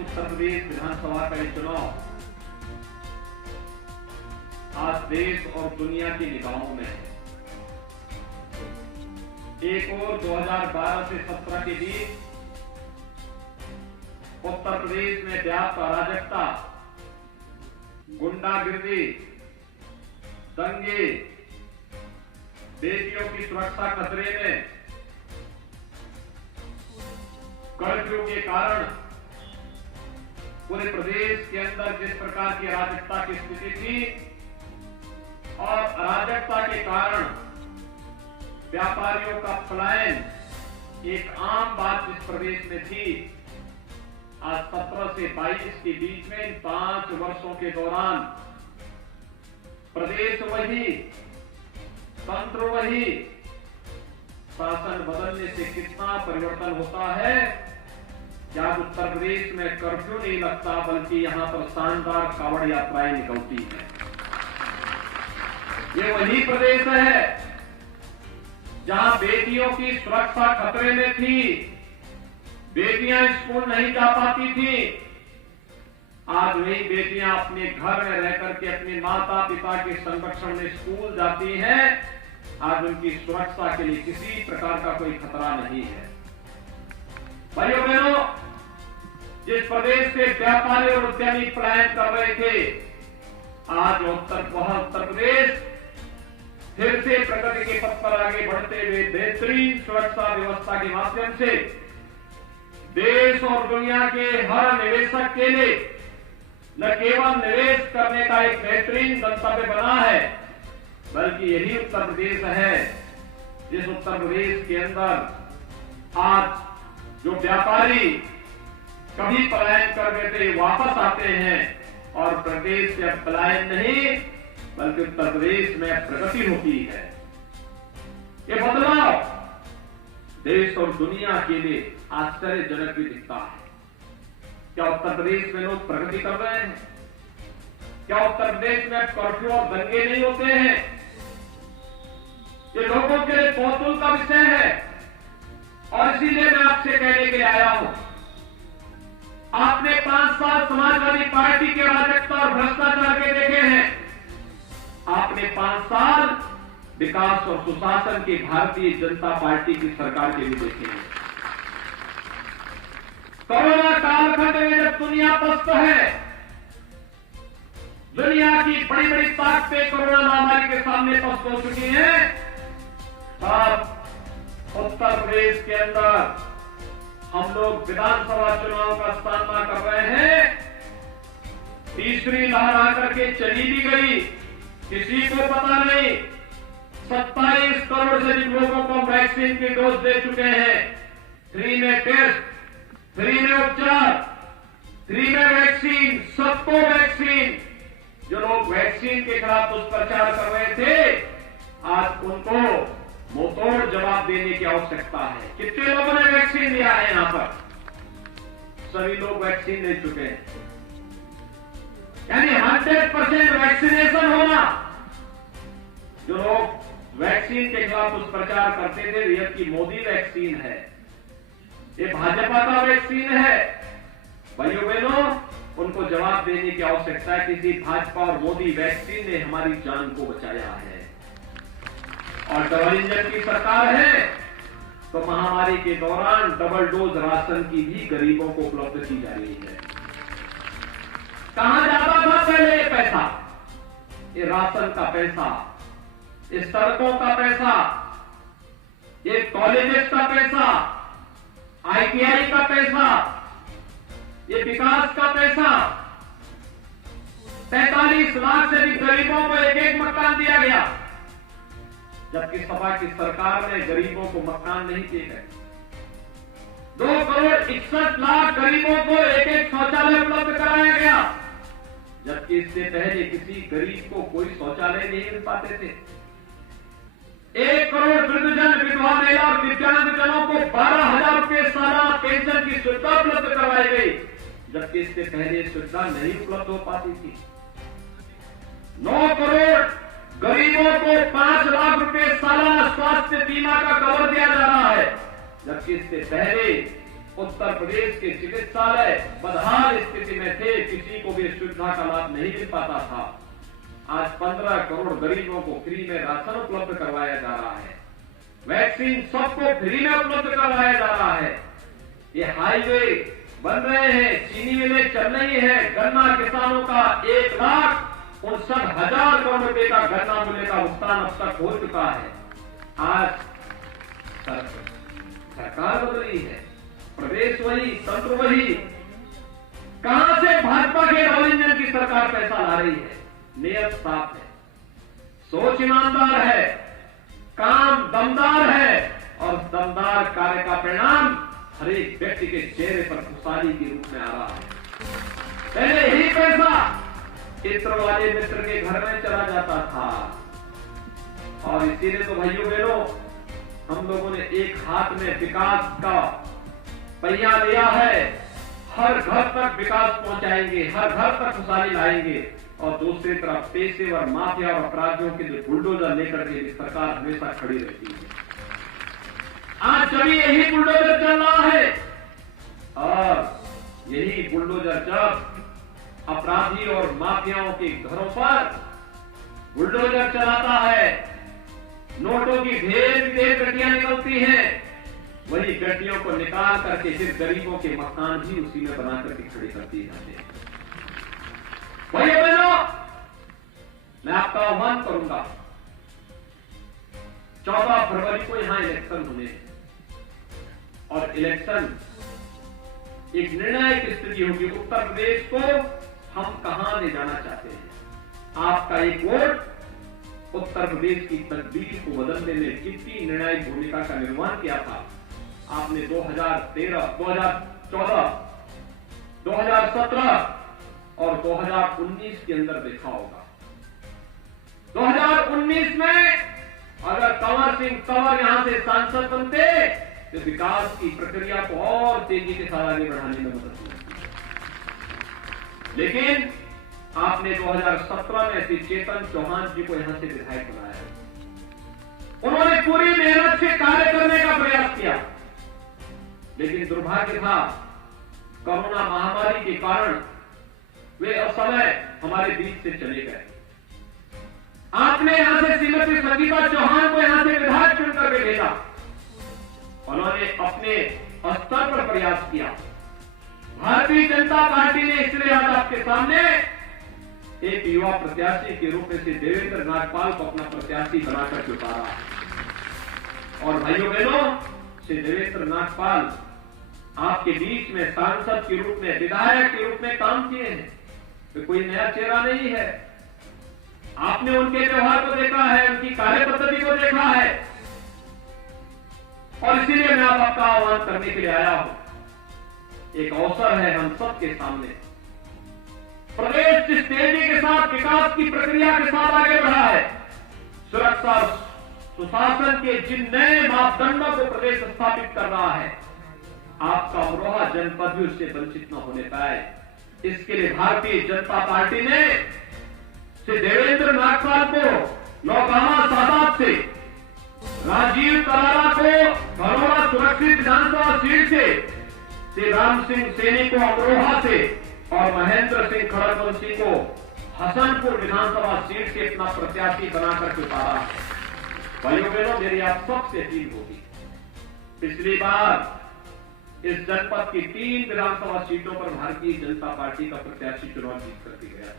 उत्तर प्रदेश विधानसभा का ये चुनाव आज देश और दुनिया की निगाहों में है। एक और 2012 से 17 के बीच उत्तर प्रदेश में व्याप्त अराजकता, गुंडागिर्दी, दंगे, बेटियों की सुरक्षा खतरे में, कर्फ्यू के कारण पूरे प्रदेश के अंदर जिस प्रकार की अराजकता की स्थिति थी और अराजकता के कारण व्यापारियों का पलायन एक आम बात इस प्रदेश में थी, आज 17 से 22 के बीच में इन 5 वर्षों के दौरान प्रदेश वही, तंत्र वही, शासन बदलने से कितना परिवर्तन होता है। क्या उत्तर प्रदेश में कर्फ्यू नहीं लगता, बल्कि यहां पर शानदार कावड़ यात्राएं निकलती हैं। ये वही प्रदेश है जहां बेटियों की सुरक्षा खतरे में थी, बेटियां स्कूल नहीं जा पाती थी। आज वही बेटियां अपने घर में रहकर के अपने माता पिता के संरक्षण में स्कूल जाती हैं। आज उनकी सुरक्षा के लिए किसी प्रकार का कोई खतरा नहीं है। भाइयों बहनों, जिस प्रदेश से व्यापारी और उद्यमी पलायन कर रहे थे, आज उत्तर प्रदेश फिर से प्रगति के पथ पर आगे बढ़ते हुए बेहतरीन सुरक्षा व्यवस्था के माध्यम से देश और दुनिया के हर निवेशक के लिए न केवल निवेश करने का एक बेहतरीन गंतव्य बना है, बल्कि यही उत्तर प्रदेश है जिस उत्तर प्रदेश के अंदर आज जो व्यापारी कभी पलायन कर गए थे वापस आते हैं और प्रदेश से अब पलायन नहीं बल्कि उत्तर प्रदेश में प्रगति होती है। ये बदलाव देश और दुनिया के लिए आश्चर्यजनक भी दिखता है। क्या उत्तर प्रदेश में लोग प्रगति कर रहे हैं? क्या उत्तर प्रदेश में कर्फ्यू और दंगे नहीं होते हैं? ये लोगों के लिए कौतूहल का विषय है और इसीलिए मैं आपसे कहने के लिए आया हूं। आपने 5 साल समाजवादी पार्टी के अराजकता और भ्रष्टाचार के देखे हैं। आपने 5 साल विकास और सुशासन की भारतीय जनता पार्टी की सरकार के भी देखे हैं। कोरोना कालखंड में जब दुनिया पस्त है, दुनिया की बड़ी बड़ी ताकतें कोरोना महामारी के सामने पस्त हो चुकी हैं, तब उत्तर प्रदेश के अंदर हम लोग विधानसभा चुनाव का सामना कर रहे हैं। तीसरी लहर आकर के चली भी गई, किसी को पता नहीं। 27 करोड़ से अधिक लोगों को वैक्सीन की डोज दे चुके हैं। फ्री में टेस्ट, फ्री में उपचार, फ्री में वैक्सीन, सबको वैक्सीन। जो लोग वैक्सीन के खिलाफ दुष्प्रचार कर रहे थे, आज उनको मुंहतोड़ जवाब देने की आवश्यकता है। कितने लोगों ने वैक्सीन लिया है? यहां पर सभी लोग वैक्सीन ले चुके हैं, यानी 100% वैक्सीनेशन होना। जो लोग वैक्सीन के खिलाफ दुष्प्रचार करते थे, ये की मोदी वैक्सीन है, ये भाजपा का वैक्सीन है। भाइयों बहनों, उनको जवाब देने की आवश्यकता है। किसी भाजपा और मोदी वैक्सीन ने हमारी जान को बचाया है और डबल इंजन की सरकार है तो महामारी के दौरान डबल डोज राशन की भी गरीबों को उपलब्ध की जा रही है। कहां जाता था पहले ये पैसा? ये राशन का पैसा, ये सड़कों का पैसा, ये कॉलेजेस का पैसा, ITI का पैसा, ये विकास का पैसा। 43 लाख से अधिक गरीबों को एक मकान दिया गया, जबकि सपा की सरकार ने गरीबों को मकान नहीं दिए गए। 2 करोड़ 61 लाख गरीबों को एक शौचालय उपलब्ध कराया गया, जबकि इससे पहले किसी गरीब को कोई शौचालय नहीं मिल पाते थे। 1 करोड़ वृद्धजन, विधवा महिला और दिव्यांगजनों को 12,000 रुपये सालाना पेंशन की सुविधा उपलब्ध करवाई गई, जबकि इससे पहले सुविधा नहीं उपलब्ध हो पाती थी। 9 करोड़ गरीबों को 5 लाख रुपए सालाना स्वास्थ्य बीमा का कवर दिया जा रहा है, जबकि इससे पहले उत्तर प्रदेश के चिकित्सालय बदहाल स्थिति में थे, किसी को भी सुविधा का लाभ नहीं मिल पाता था। आज 15 करोड़ गरीबों को फ्री में राशन उपलब्ध करवाया जा रहा है, वैक्सीन सबको फ्री में उपलब्ध करवाया जा रहा है। ये हाईवे बन रहे हैं, चीनी मिलें चल रही है, गन्ना किसानों का 1,59,000 करोड़ रुपए का गन्ना मूल्य का भुगतान अब तक हो चुका है। आज सरकार बदली है, प्रदेश वही, तंत्र वही, कहां से भाजपा के डबल इंजन की सरकार पैसा ला रही है? नियत साफ है, सोच ईमानदार है, काम दमदार है और दमदार कार्य का परिणाम हर एक व्यक्ति के चेहरे पर खुशहाली के रूप में आ रहा है। पहले ही पैसा चित्र वाले मित्र के घर में चला जाता था और इसीलिए तो भाइयों बहनों हम लोगों ने एक हाथ में विकास का पहिया लिया है। हर घर तक विकास पहुंचाएंगे, हर घर तक खुशहाली लाएंगे और दूसरी तरफ पेशेवर माफिया और अपराधियों के लिए बुलडोजर लेकर के सरकार हमेशा खड़ी रहती है। आज जब यही बुलडोजर चल रहा है और यही बुलडोजर जब अपराधी और माफियाओं के घरों पर बुलडोजर चलाता है, नोटों की ढेर गड्डियां निकलती हैं, वही गड्डियों को निकाल करके फिर गरीबों के मकान भी उसी में बना करके खड़े करती जाते हैं। भैया बहनों, मैं आपका आह्वान करूंगा, 14 फरवरी को यहां इलेक्शन होने हैं और इलेक्शन एक निर्णायक स्थिति होगी। उत्तर प्रदेश को हम कहां ले जाना चाहते हैं? आपका एक वोट उत्तर प्रदेश की तकदीर को बदलने में कितनी निर्णायक भूमिका का निर्वहन किया था। आपने 2013, 2014, 2017 और 2019 के अंदर देखा होगा। 2019 में अगर कंवर सिंह तंवर यहां से सांसद बनते तो विकास की प्रक्रिया को और तेजी के साथ आगे बढ़ाने में मदद मिलती। लेकिन आपने 2017 में श्री चेतन चौहान जी को यहां से विधायक बनाया। उन्होंने पूरी मेहनत से कार्य करने का प्रयास किया, लेकिन दुर्भाग्य था कोरोना महामारी के कारण वे असमय हमारे बीच से चले गए। आपने यहां से श्रीमती संगीता चौहान को यहां से विधायक चुनकर के भेजा। उन्होंने अपने स्तर पर प्रयास किया। भारतीय जनता पार्टी ने इसलिए आज आपके सामने एक युवा प्रत्याशी के रूप में से देवेंद्र नागपाल को अपना प्रत्याशी बनाकर उतारा। और भाइयों बहनों, श्री देवेंद्र नागपाल आपके बीच में सांसद के रूप में, विधायक के रूप में काम किए हैं। तो कोई नया चेहरा नहीं है। आपने उनके व्यवहार को देखा है, उनकी कार्य पद्धति को देखा है और इसीलिए मैं आपका आह्वान करने के लिए आया हूं। एक अवसर है हम सबके सामने। प्रदेश जिस तेजी के साथ विकास की प्रक्रिया के साथ आगे बढ़ा है, सुरक्षा सुशासन के जिन नए मापदंडों को प्रदेश स्थापित कर रहा है, आपका अमरोहा जनपद भी उससे वंचित न होने पाए, इसके लिए भारतीय जनता पार्टी ने श्री देवेंद्र नागपाल को नौगामा सादात से, राजीव तरारा को भरोड़ा सुरक्षित विधानसभा सीट से, श्री राम सिंह सैनी को अमरोहा से और महेंद्र सिंह खड़गवंशी को हसनपुर विधानसभा सीट से अपना प्रत्याशी बनाकर उतारा। भाइयों बहनों, मेरी आप सबसे अपील होगी, पिछली बार इस जनपद की 3 विधानसभा सीटों पर भारतीय जनता पार्टी का प्रत्याशी चुनाव जीत करके गया था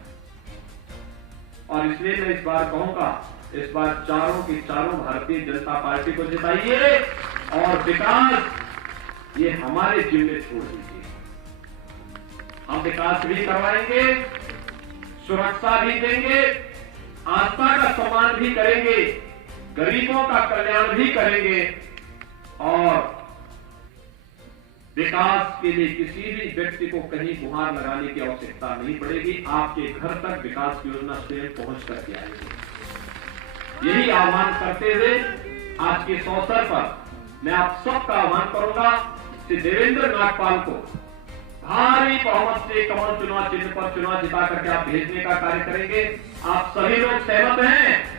और इसलिए मैं इस बार कहूंगा, इस बार चारों की चारों भारतीय जनता पार्टी को जिताइए और विकास ये हमारे जिम्मे छोड़ दीजिए। हम विकास भी करवाएंगे, सुरक्षा भी देंगे, आस्था का सम्मान भी करेंगे, गरीबों का कल्याण भी करेंगे और विकास के लिए किसी भी व्यक्ति को कहीं गुहार लगाने की आवश्यकता नहीं पड़ेगी। आपके घर तक विकास योजना स्वयं पहुंच करके आएगी। यही आह्वान करते हुए आज के इस अवसर पर मैं आप सबका आह्वान करूंगा, श्री देवेंद्र नागपाल को भारी बहुमत से कमल चुनाव चिन्ह पर चुनाव जिता करके आप भेजने का कार्य करेंगे। आप सभी लोग सहमत हैं?